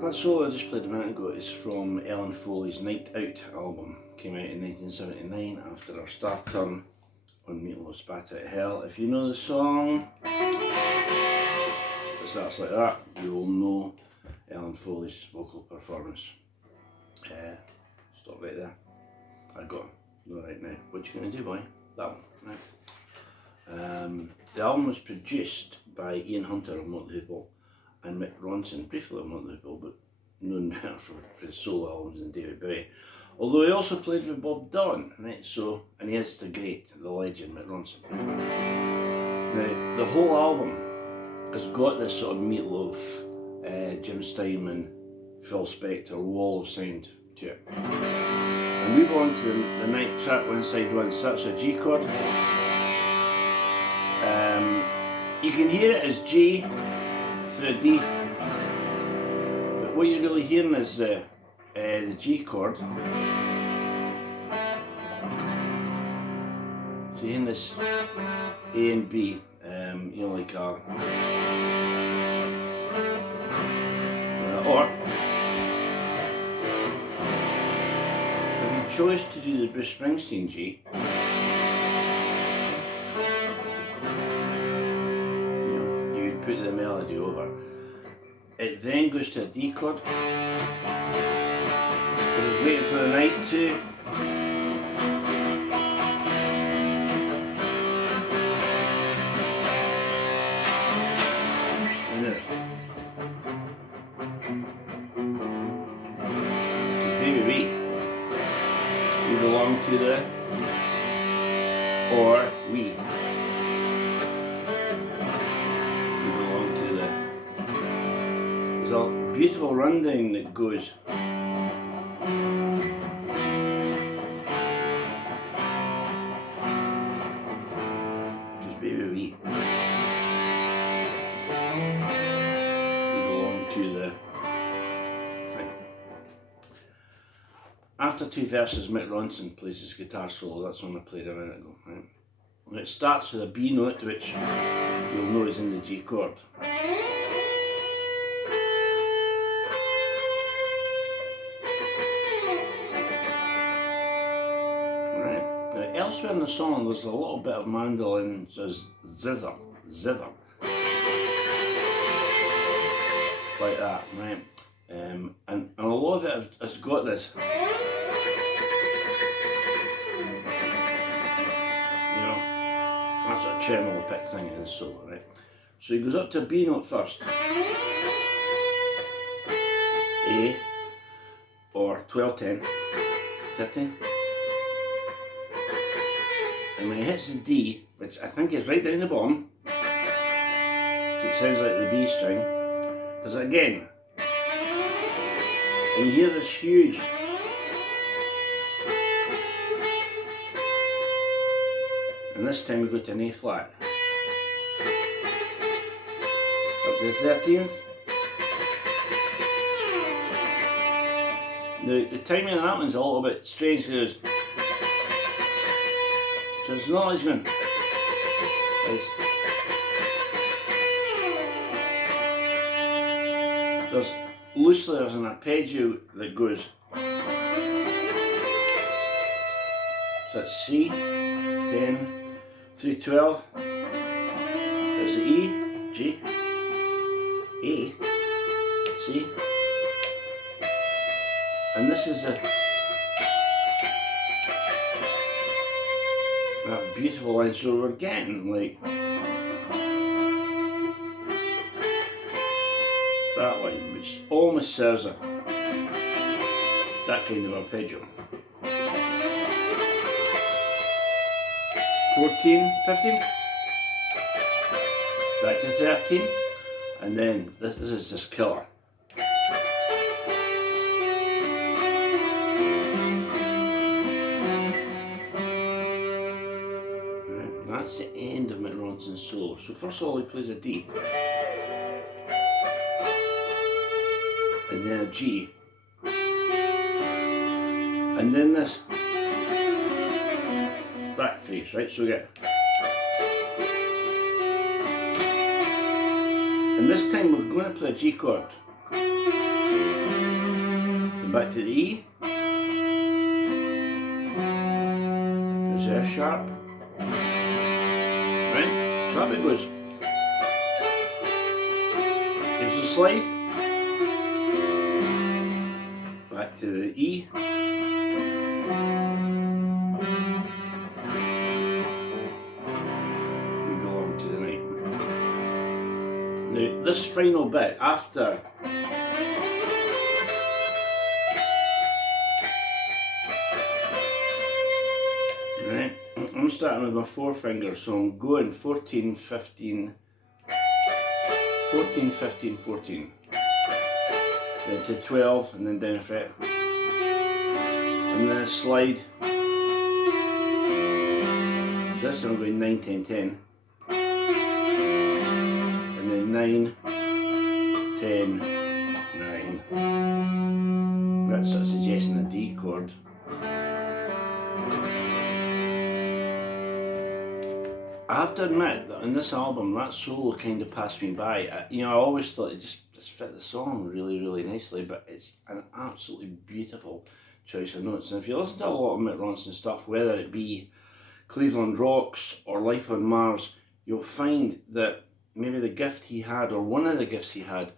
That solo I just played a minute ago is from Ellen Foley's Night Out album. Came out in 1979 after our star turn on Meatloaf's Bat Out Hell. If you know the song, it starts like that, you will know Ellen Foley's vocal performance. Stop right there. I got no right now. What you gonna do, boy? That one, right? The album was produced by Ian Hunter of Motley Hoople and Mick Ronson, briefly of Motley Hoople, but known better for his solo albums than David Bowie. Although he also played with Bob Dylan, right? So, and he is the great, the legend, Mick Ronson. Now, the whole album has got this sort of Meatloaf, Jim Steinman, Phil Spector wall of sound to it. And we belong to the night track 1 side 1, so that's a G chord. You can hear it as G through a D, but what you're really hearing is the G chord. So you're hearing this A and B, you know, like a, or if you chose to do the Bruce Springsteen G, put the melody over. It then goes to a D chord. We're waiting for the night to. And then, because baby we belong to the, or we. There's a beautiful rundown that goes. Because baby we belong to the thing. After two verses, Mick Ronson plays his guitar solo. That's one I played a minute ago. Right? And it starts with a B note, which you'll know is in the G chord. Elsewhere in the song there's a little bit of mandolin, so zither, like that, right? And a lot of it has got this, you know, that sort of tremolo pick thing in the solo, right? So he goes up to a B note first, A, or 12, 10, 13. And when he hits the D, which I think is right down the bottom, so it sounds like the B string, does it again. And you hear this huge, and this time we go to an A flat. Up to the 13th. Now the timing on that one's a little bit strange because so it's not as good. There's loosely there's an arpeggio that goes. So it's C, 10, 3, 12. There's the E, G, A, C, and this is a that beautiful line, so we're getting like that line, which almost serves a that kind of arpeggio. 14, 15, back to 13, and then this is this killer. That's the end of Mick Ronson's solo. So first of all he plays a D, and then a G, and then this back phrase, right? So we get, and this time we're going to play a G chord. and back to the E. There's the F sharp. Right, so up it goes. Here's the slide. Back to the E. We belong to the night. Now this final bit after right, I'm starting with my forefinger, so I'm going 14, 15, 14, 15, 14. Then to 12 and then down a fret. And then a slide. So this time I'm going 9, 10, 10. And then 9, 10, 9. That's sort of suggesting a D chord. I have to admit that on this album, that solo kind of passed me by. I always thought it just fit the song really, really nicely, but it's an absolutely beautiful choice of notes. And if you listen to a lot of Mick Ronson stuff, whether it be Cleveland Rocks or Life on Mars, you'll find that maybe the gift he had, or one of the gifts he had,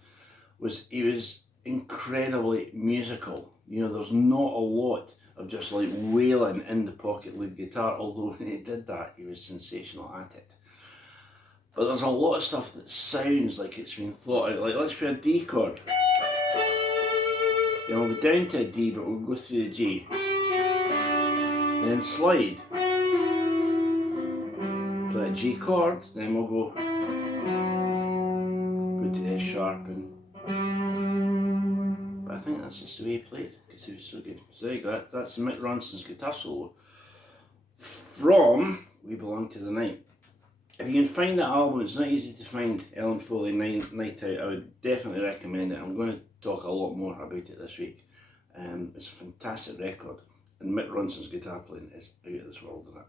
was he was incredibly musical. There's not a lot of just like wailing in the pocket lead guitar, although when he did that, he was sensational at it. But there's a lot of stuff that sounds like it's been thought out, like let's play a D chord. Then we'll go down to a D, but we'll go through the G. Then slide. Play a G chord, then we'll go to the F sharp. But I think that's just the way he played, because he was so good. So there you go, that's Mick Ronson's guitar solo from We Belong to the Night. If you can find that album, it's not easy to find, Ellen Foley Night Out. I would definitely recommend it. I'm going to talk a lot more about it this week. It's a fantastic record, and Mick Ronson's guitar playing is out of this world in it.